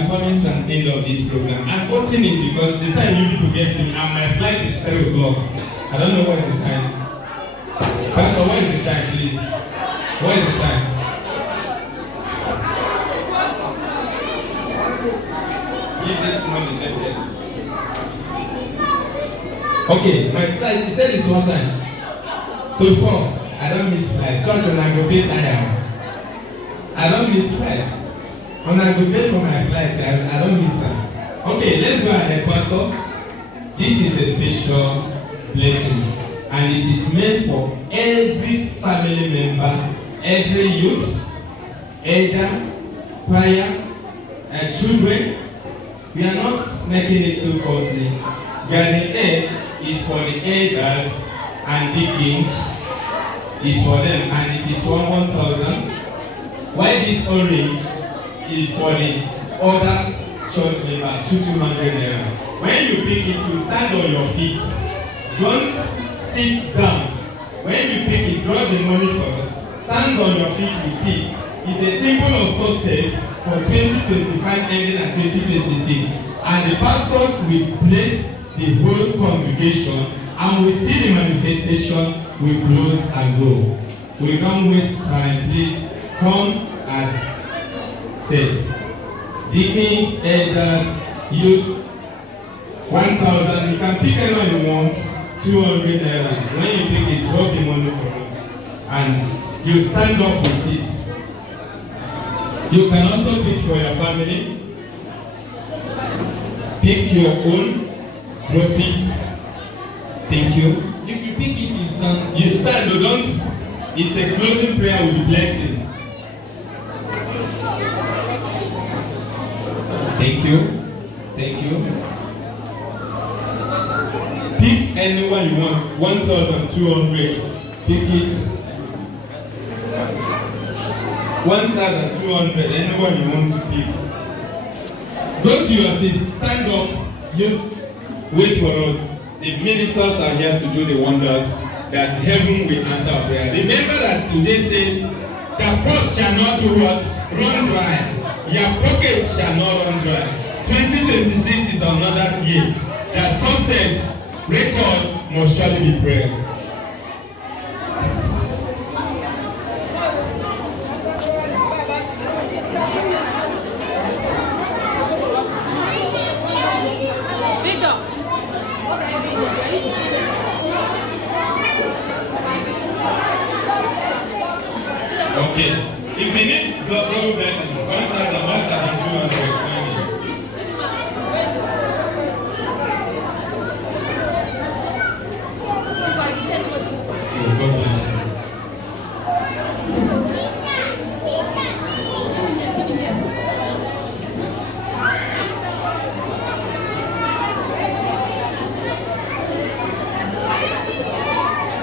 are coming to an end of this program. I'm cutting it because the time you people get to me, and my flight is 3 o'clock. I don't know what is the time. Pastor, what is the time, please? What is the time? Give this money, okay, my flight, he said it's what time? To 4. I don't miss flight. Church, when I go pay time. I don't miss flight. When I go pay for my flight, I don't miss them. Okay, let's go ahead, Pastor. This is a special blessing, and it is meant for every family member, every youth, elder, choir, and children. We are not making it too costly. Garden egg is for the elders and deacons. Is for them, and it is 1,000. While this orange is for the other church member, 200 naira. When you pick it, you stand on your feet. Don't sit down. When you pick it, draw the money first. Stand on your feet with it. It's a symbol of success for 2025 ending at 2026. And the pastors will bless the whole congregation, and we see the manifestation. We close and go. We don't waste time. Please come as said. Deacons, elders, youth, 1,000. You can pick anyone you want. 200 naira. When you pick it, drop the money for us, and you stand up with it. You can also pick for your family. Pick your own. Drop it. Thank you. If you pick it, you stand. You stand, no, don't. It's a closing prayer with blessing. Thank you. Thank you. Pick anyone you want. 1,200. Pick it. 1,200. Anyone you want to pick. Go to your seat. Stand up. You wait for us. The ministers are here to do the wonders that heaven will answer our prayer. Remember that today says, the pot shall not do what? Run dry. Your pockets shall not run dry. 2026 is another year that success record must surely be praised. Okay, if you need global blessing, 1,200. God bless you.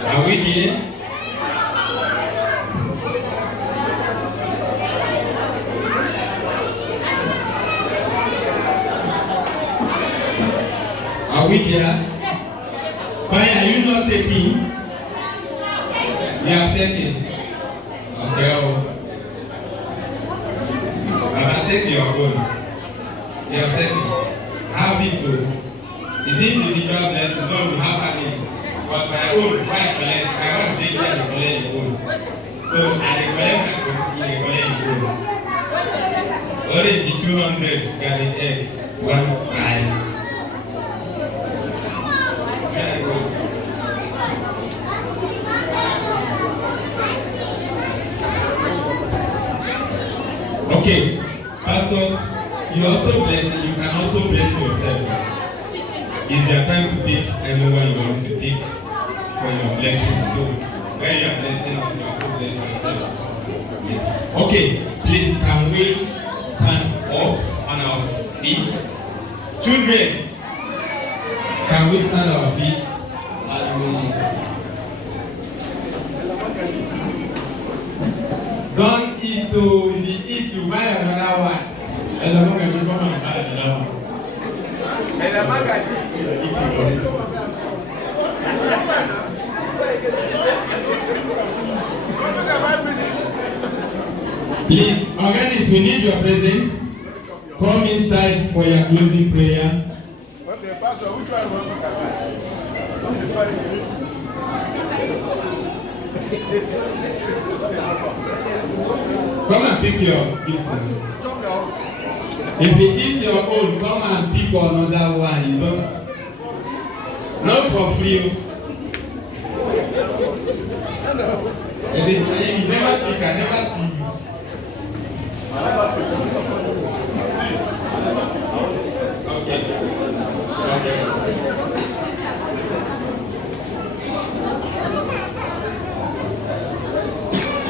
Are we here? Are we there? Why are you not taking? You have taken. Okay. Baba, take your own. You have taken. Have it too. Is it individual blessing? No, we have it. But my own, why collect? I want to take care of collect your own. So I collect my own, you collect your own. Only the 200 got it egg. 1 5. Okay, pastors, you also bless. You can also bless yourself. It's your time to pick anyone you want to pick for your blessings too. When you are blessing, you also bless yourself. Yes. Okay, please can we stand up on our feet? Children, can we stand on our feet? Don't eat to if you eat you buy another one. And the man can come and buy another one. And the man can eat you. Please, organist, we need your presence. come inside for your closing prayer. Okay, Pastor, which one want to come and pick your gift. If you eat your own, come and pick another one. You know, not for free. And then, you never pick, I never see you. Okay.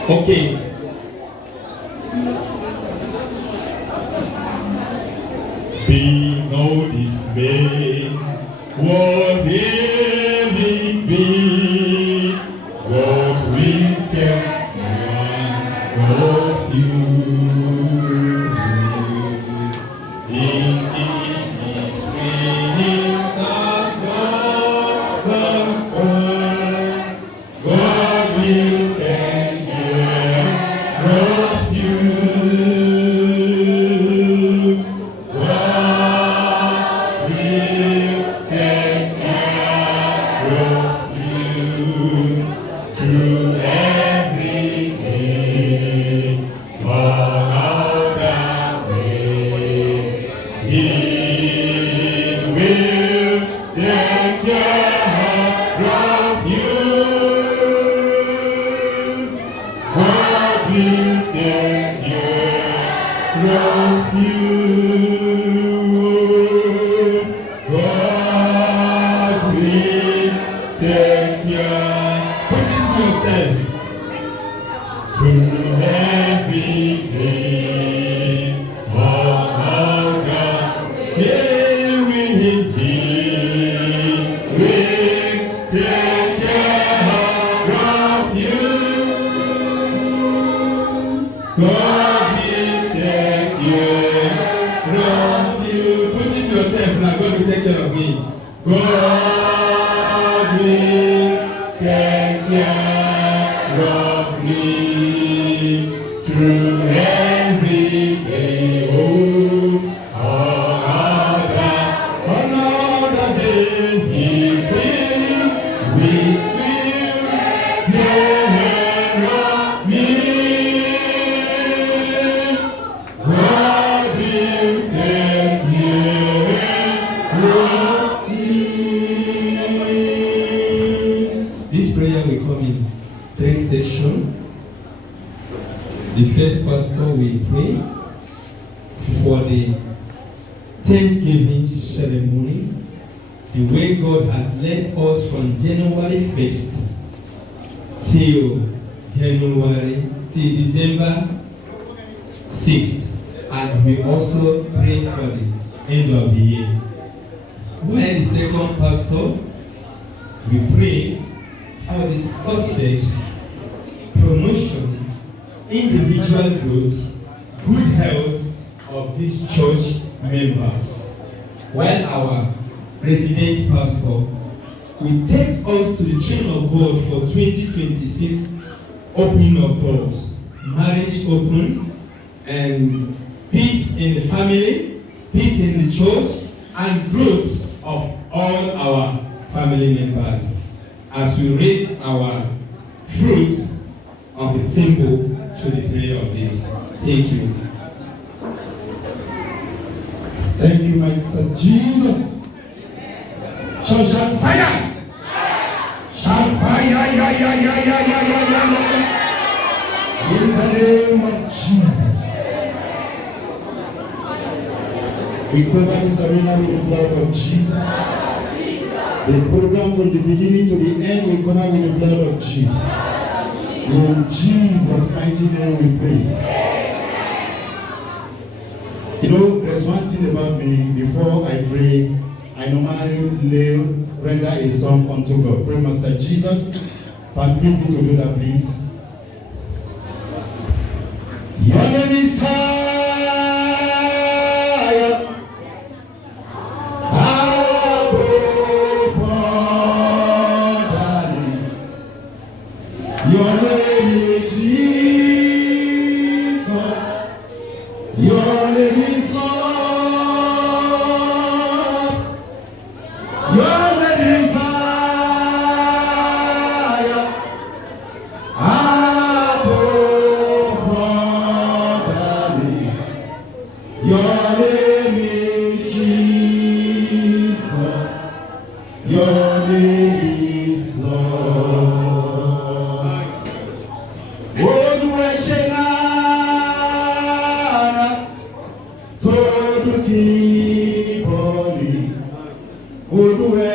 Okay. Be no dismay, what will it be? What will tell of you? The first pastor will pray for the Thanksgiving ceremony, the way God has led us from January 1st till December 6th, and we also pray for the end of the year. While the second pastor, we pray for the success, promotion, individual growth, good health of these church members. While our resident pastor will take us to the throne of God for 2026 opening of doors, marriage open, and peace in the family, peace in the church, and growth of all our family members as we raise our fruit of a symbol to the prayer of this. Thank you. Thank you, my son Jesus. Shout fire! Shout fire! In the name of Jesus. We cover this arena with the blood of Jesus. The program from the beginning to the end, we cover with the blood of Jesus. In Jesus' mighty name we pray. You know, there's one thing about me. Before I pray, I normally render a song unto God. Pray, Master Jesus. Permit me to do that, please. Your name is higher. Your name is Jesus. Your name is Lord. Your name is Jesus. Your name is Lord. Oduwechenara todo kiboli. Oduwe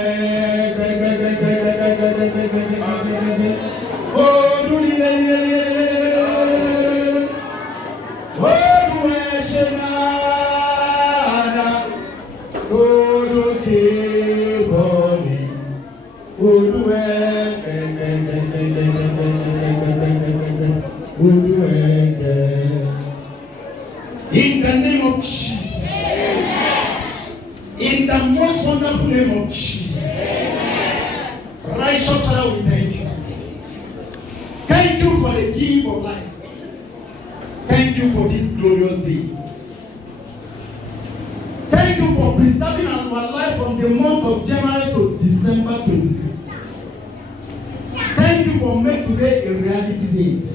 in the name of Jesus. In the most wonderful name of Jesus. Righteous Father, we thank you. Thank you for the gift of life. Thank you for this glorious day. Thank you for preserving our life from the month of January to December 26th. Thank you for making today a reality day.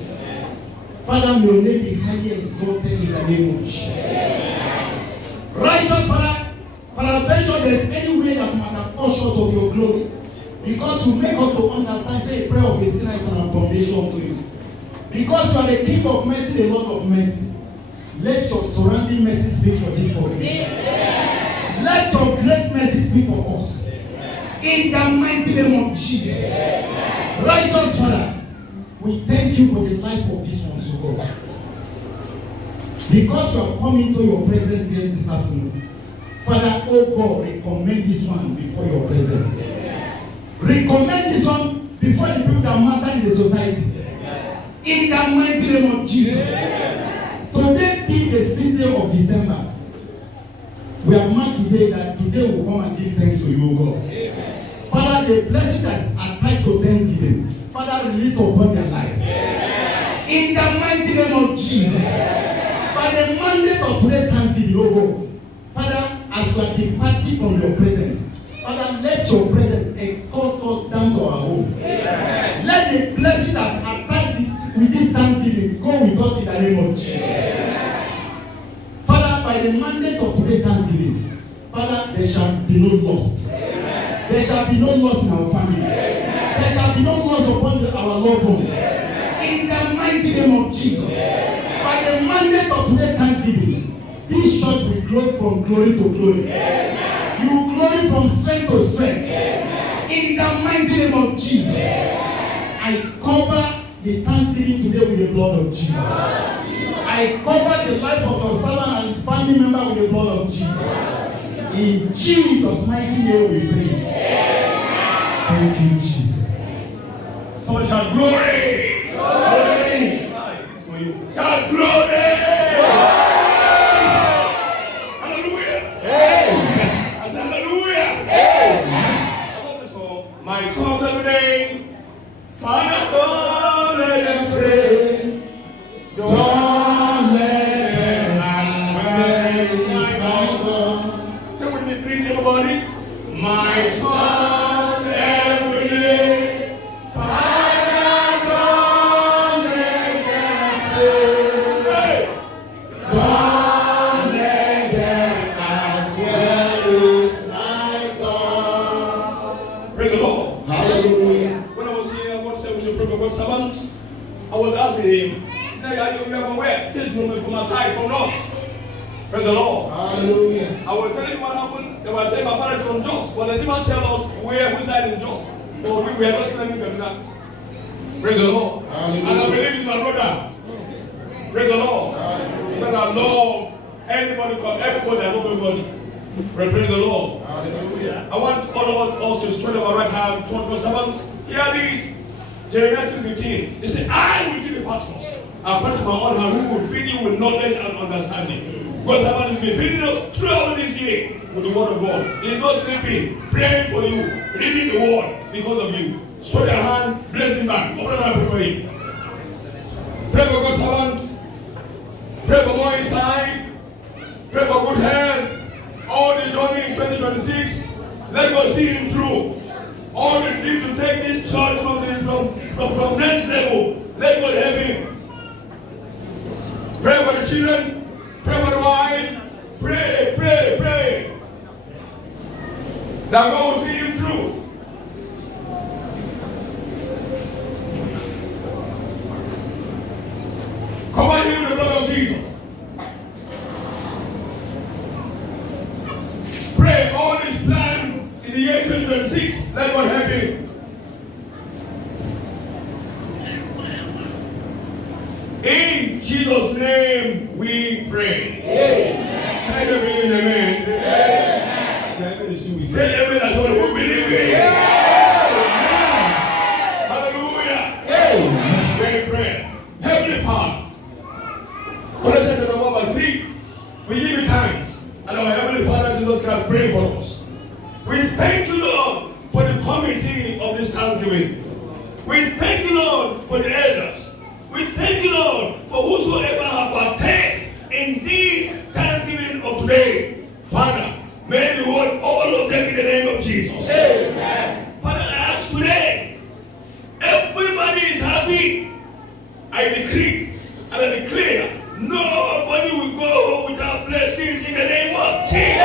Father, may your name be highly exalted in the name of Jesus. Righteous Father, peradventure there is any way that might have fall short of your glory. Because you make us to understand, say a prayer of a sinner is an abomination to you. Because you are the King of mercy, the Lord of mercy. Let your surrounding mercy speak for this congregation. Let your great mercy speak for us. In the mighty name of Jesus. Righteous Father, we thank you for the life of this one, so God. Because you have come into your presence here this afternoon. Father, oh God, recommend this one before your presence. Recommend this one before the people that matter in the society. In the mighty name of Jesus. Today be the 6th day of December. We are marked today that today we will come and give thanks to you, God. Father, the blessing that is attached to Thanksgiving, Father, release upon their life. In the mighty name of Jesus. By the mandate of today Thanksgiving, oh God. Father, as we are departing from your presence, Father, let your presence escort us down to our home. Amen. Let the blessing that attached with this Thanksgiving go with us in the name of Jesus. Amen. Father, by the mandate of today Thanksgiving, Father, there shall be no loss. Amen. There shall be no loss in our family. Amen. There shall be no loss upon our loved ones. Amen. In the mighty name of Jesus. Amen. By the mandate of today Thanksgiving, this church will grow from glory to glory. Amen. You will glory from strength to strength. Amen. In the mighty name of Jesus. Amen. I cover the Thanksgiving today with the blood of Jesus. I cover the life of your servant and his family member with the blood of Jesus. In Jesus' mighty name we pray. Amen. Thank you, Jesus. So shout glory. Glory. Shout glory. My songs every day, Father, don't let them say, don't let them ask my God. Say with me, please, everybody. My songs every day, Father, don't let them say, hey, don't let them ask where is my God. Praise the Lord. Hallelujah. When I was here, God said we should pray for God's servant. I was asking him, he said, are you ever aware? Since moving from my side, from north. Praise the Lord. Hallelujah. I was telling you what happened. They were saying my parents from Jos, but they didn't tell us which side in Jos. But we were just claiming that. Praise the Lord. Hallelujah. And I believe it's my brother. Praise the Lord. Hallelujah. But I love anybody, everybody, I love everybody. Praise the Lord. Hallelujah. I want all of us to straight our right hand toward God's servant. Hear this. Jeremiah 2:15. He said, I will give you pastors according to my own hand, who will feed you with knowledge and understanding. God's servant has been feeding us throughout this year with the word of God. He is not sleeping, praying for you, reading the word because of you. Straight your hand, bless him back. Open your mouth, pray for him. Pray for God's servant. Pray for more insight. Pray for good health. All the journey in 2026, let God see him through. All the need to take this church from next level, let God help him. Pray for the children, pray for the wife, That God will see him through. Cover him with the blood of Jesus. Pray all this plan in the year 2026. Let God help him. In Jesus' name we pray. Amen. Can I hear believe in amen? Amen. Say amen as one who believe it. Hallelujah. Amen. Very prayer. Heavenly Father, Colossians chapter 1 verse 3, we give you thanks. And our Heavenly Father Jesus Christ pray for us. We thank you, Lord, for the committee of this Thanksgiving. We thank you, Lord, for the elders. We thank you, Lord, for whosoever have partaken in this Thanksgiving of today. Father, may you hold all of them in the name of Jesus. Amen. Father, I ask today, everybody is happy. I decree and I declare, nobody will go home without blessings in the name of Jesus.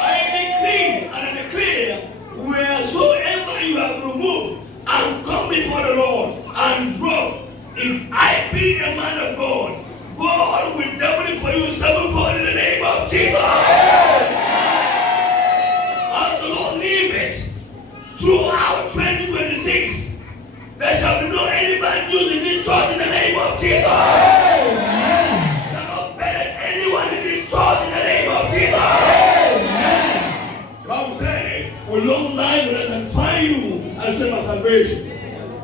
I decree and I declare, wheresoever you have removed and come before the Lord and drop, if I be a man of God, God will double it for you sevenfold in the name of Jesus. As the Lord leave it throughout 2026, there shall be no anybody using this church in the name of Jesus. Amen. Cannot benefit anyone in this church in the name of Jesus. Amen. The Bible says, with long life will I satisfy you and save my salvation.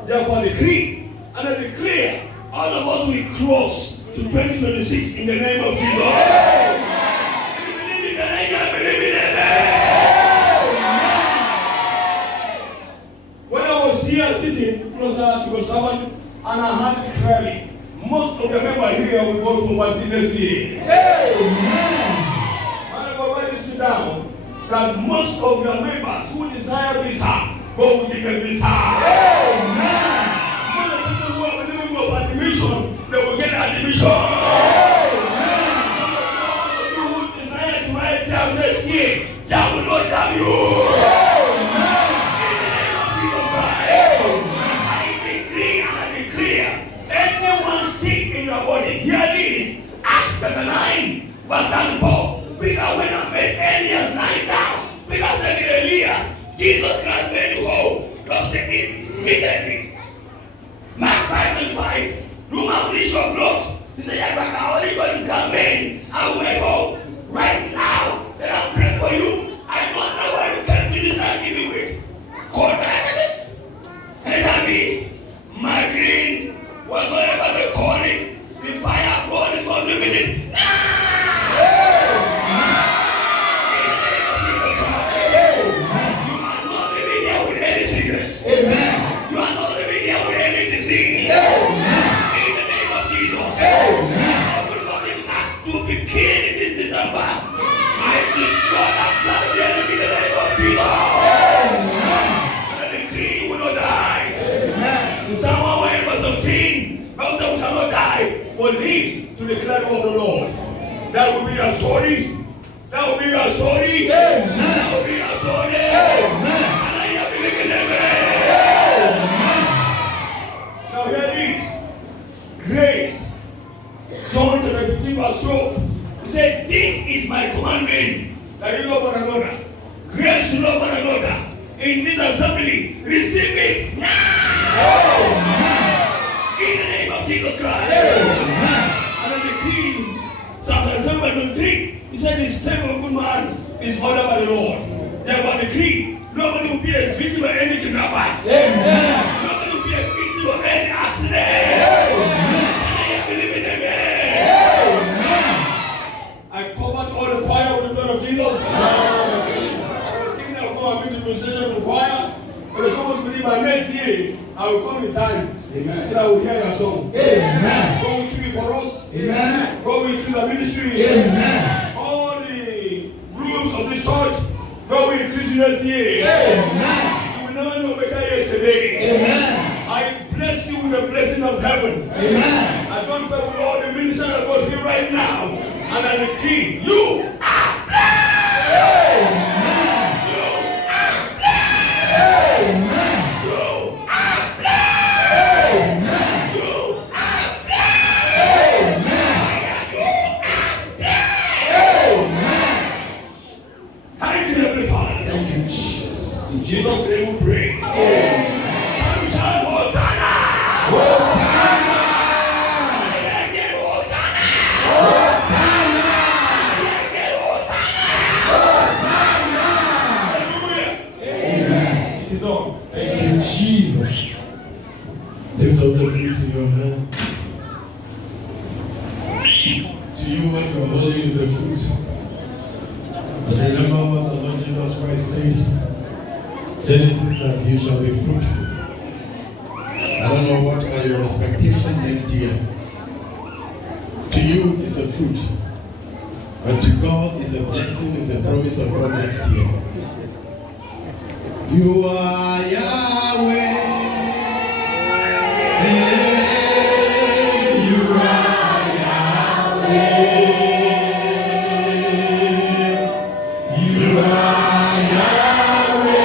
Therefore, decree and I declare all of us will cross to 2026 in the name of Jesus. Amen. You believe it, and I can believe it. Amen. When I was here sitting closer to the servant, and I heard it clearly, most of the members here will go to overseas next year. Amen. And I go ready to sit down, that most of your members who desire visa, God will give them visa. Amen. Admission, they will get admission. Amen. You who desire to write down next year, that will not tell you. Amen. In the name of Jesus Christ, I decree and I declare, anyone sick in your body, hear this, Acts chapter 9, verse 34. Peter went and made Elias lie down. Peter said to Elias, Jesus Christ made you whole. God said immediately. Mark 5:5. Do not release your blood. He said, yeah, but I only got this man. I will make hope right now. Then I'll pray for you. I don't know why you can't do this and give me with. God, diabetes, HIV, migraine, whatsoever they call it, the fire of God is consuming. You are not living here with any sickness. Amen. You are not living here with any disease. Amen. Amen. I will not be back to be killed in this December. I destroy that blood of the enemy in the name of Jesus. Amen. And I decree you will not die. Amen. In Psalm 1 verse 17, Bible says we shall not die, but live to declare the word of the Lord. That will be your story. That will be your story. Amen. That will be your story. Amen. And I am believing amen. Now hear this. Grace. John chapter 15 verse 12. He said, this is my commandment, that you love one another. Grace to love one another. In this assembly, receive it now. In the name of Jesus Christ. And then the king, chapter 7 verse 23, he said, the step of a good man is ordered by the Lord. Therefore decree, nobody will be a victim of any kidnappers. Nobody will be a victim of any accident. I covered all the choir with the blood of Jesus. I was thinking I would go and meet the musician of the choir, but it's supposed to be by next year. I will come in time. Amen. So that I will hear your song. Amen. God will keep it for us. Amen. God will increase our ministry. Amen. All the groups of this church, God will increase you next year. Amen. You will never know better yesterday. Amen. I bless you with the blessing of heaven. Amen. I join faith with all the ministers that got here right now. And I decree, you are blessed! what you're holding is a fruit. But remember what the Lord Jesus Christ said. Genesis, that you shall be fruitful. I don't know what are your expectations next year. To you, it's a fruit. But to God, it's a blessing, it's a promise of God next year. You are Yahweh. You are Yahweh. You are Yahweh. You are Yahweh.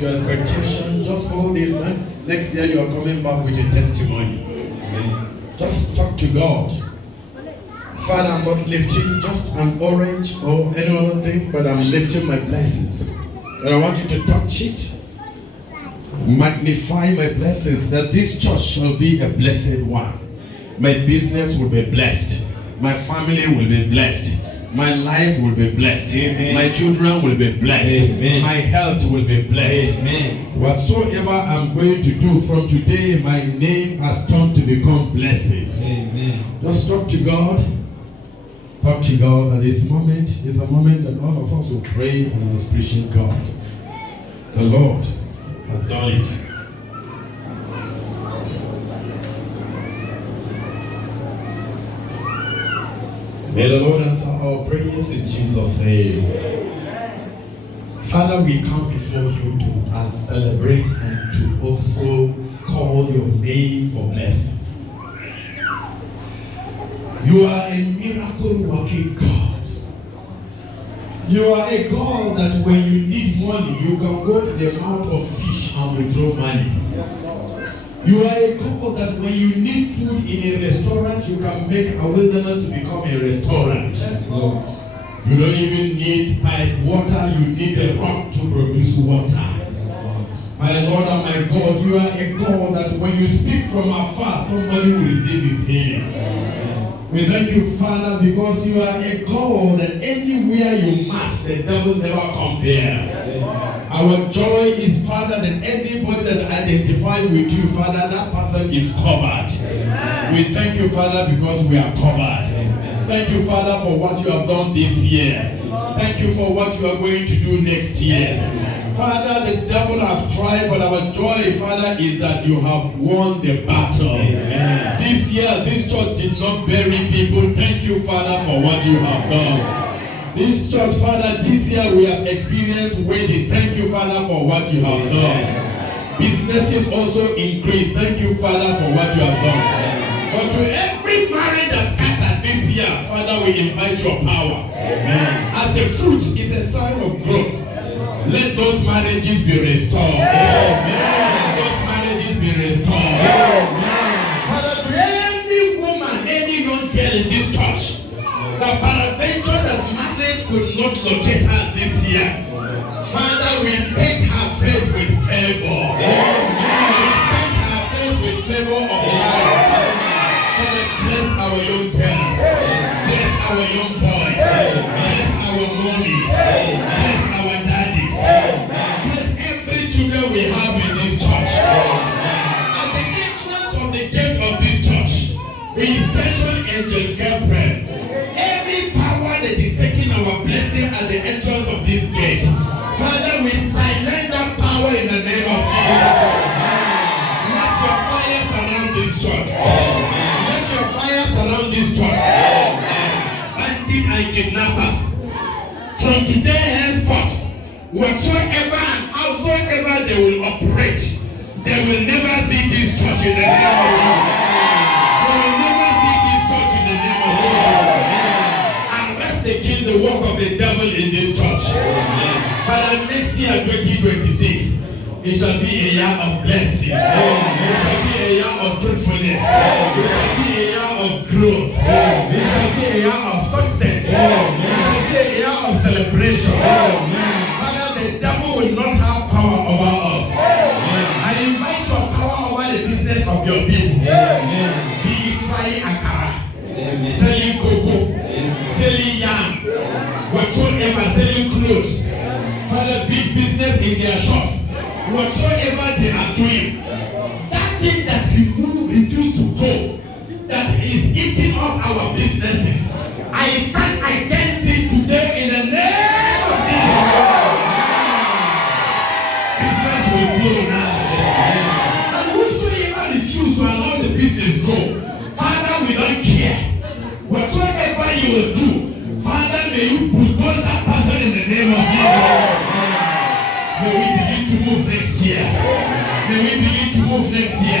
Your expectation, just hold this night. Next year you are coming back with a testimony. Just talk to God. Father, I'm not lifting just an orange or any other thing, but I'm lifting my blessings. And I want you to touch it. Magnify my blessings, that this church shall be a blessed one. My business will be blessed. My family will be blessed. My life will be blessed. Amen. My children will be blessed. Amen. My health will be blessed. Amen. Whatsoever I'm going to do from today, my name has turned to become blessings. Amen. Just talk to God. Talk to God. And this moment is a moment that all of us will pray and appreciate God. The Lord has done it. May the Lord answer our prayers in Jesus' name. Father, we come before you to celebrate and to also call your name for blessing. You are a miracle working God. You are a God that when you need money, you can go to the mouth of fish and withdraw money. You are a God that when you need food in a restaurant, you can make a wilderness to become a restaurant. Yes, Lord. You don't even need pipe water, you need a rock to produce water. Yes, my Lord and my God, you are a God that when you speak from afar, somebody will receive his healing. We thank you, Father, because you are a God that anywhere you march, the devil never comes there. Our joy is, Father, that anybody that identifies with you, Father, that person is covered. Amen. We thank you, Father, because we are covered. Amen. Thank you, Father, for what you have done this year. Thank you for what you are going to do next year. Father, the devil have tried, but our joy, Father, is that you have won the battle. Amen. This year, this church did not bury people. Thank you, Father, for what you have done. This church, Father, this year we have experienced wedding. Thank you, Father, for what you have done. Businesses also increased. Thank you, Father, for what you have done. But to every marriage that's scattered this year, Father, we invite your power. Amen. As the fruit is a sign of growth, let those marriages be restored. Amen. Let those marriages be restored. Amen. Father, to any woman, any young girl in this church, the peradventure that marriage could not locate her this year, Father, we paint her face with favor. Amen. We paint her face with favor of life. Father, bless our young girls. Bless our young boys. Bless our mommies. Bless our daddies. Bless every children we have in this church. At the entrance of the gate of this church, we station Angel Gabriel. Every power that is taking our blessing at the entrance of this gate, Father, we silence that power in the name of Jesus. Let your fire surround this church. Let your fire surround this church. Bandit and kidnappers, from today henceforth, whatsoever and howsoever they will operate, they will never see this church in the name of Jesus. They will never see this church in the name of Jesus. Arrest again the work of the devil in this church. Father, next year, 2026, it shall be a year of blessing. It shall be a year of fruitfulness. It shall be a year of growth. It shall be a year of success. It shall be a year of celebration. Father, the devil will not have power over us. I invite your power over the business of your people. Be it frying akara, selling cocoa, selling yam, whatsoever, selling clothes. Father, big business in their shops. Whatsoever they are doing, that thing that refuse to go, that is eating up our businesses, I stand against it today in the name of Jesus. Business will flow now. And whosoever refuse to allow the business go, Father, we don't care. Whatsoever you will do, Father, may you bulldoze that person in the name of Jesus. May we begin to move next year. May we begin to move next year.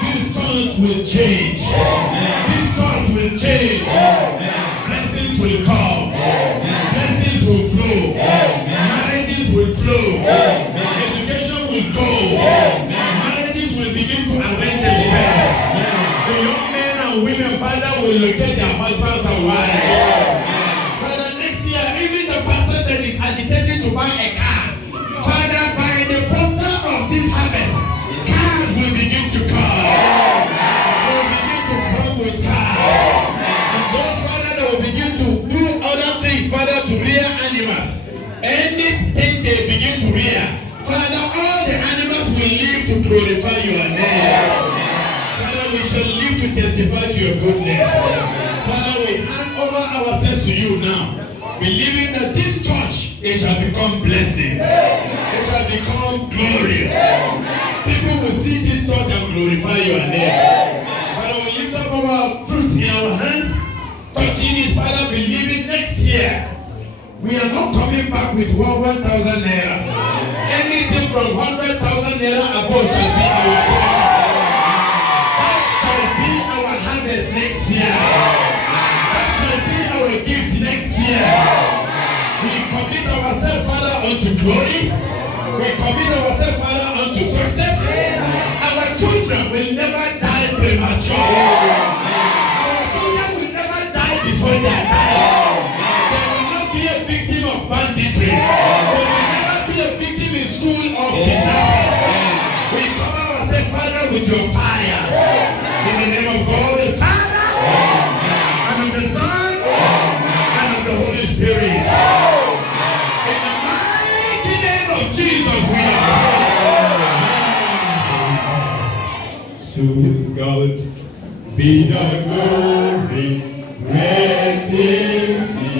This church will change. This church will change. Blessings will come. Blessings will flow. Marriages will flow. Education will go. Marriages will begin to arrange themselves. The young men and women, Father, will locate their husbands and wives. Father, next year, even the person that is agitating to buy a car, Father, by the poster of this harvest, cars will begin to come. They will begin to come with cars. And those, Father, that will begin to do other things, Father, to rear animals. Anything they begin to rear, Father, all the animals will live to glorify your name. Father, we shall live to testify to your goodness. Father, we hand over ourselves to you now, believing that this church, it shall become blessings. It shall become glory. People will see this church and glorify your name. Father, we lift up our fruit in our hands, touching it, Father, believing next year we are not coming back with 1,000 naira. Anything from 100,000 naira above shall be our portion. That shall be our harvest next year. That shall be our gift next year. We commit ourselves, Father, unto glory. We commit ourselves, Father, unto success. Our children will never die premature. Our children will never die before their time. They will not be a victim of banditry. They will never be a victim in school of kidnapping. We cover ourselves, Father, with your fire. In the name of God, the Father, and of the Son, and of the Holy Spirit. In the mighty name of Jesus, we are. To God be the glory, blessings be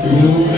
to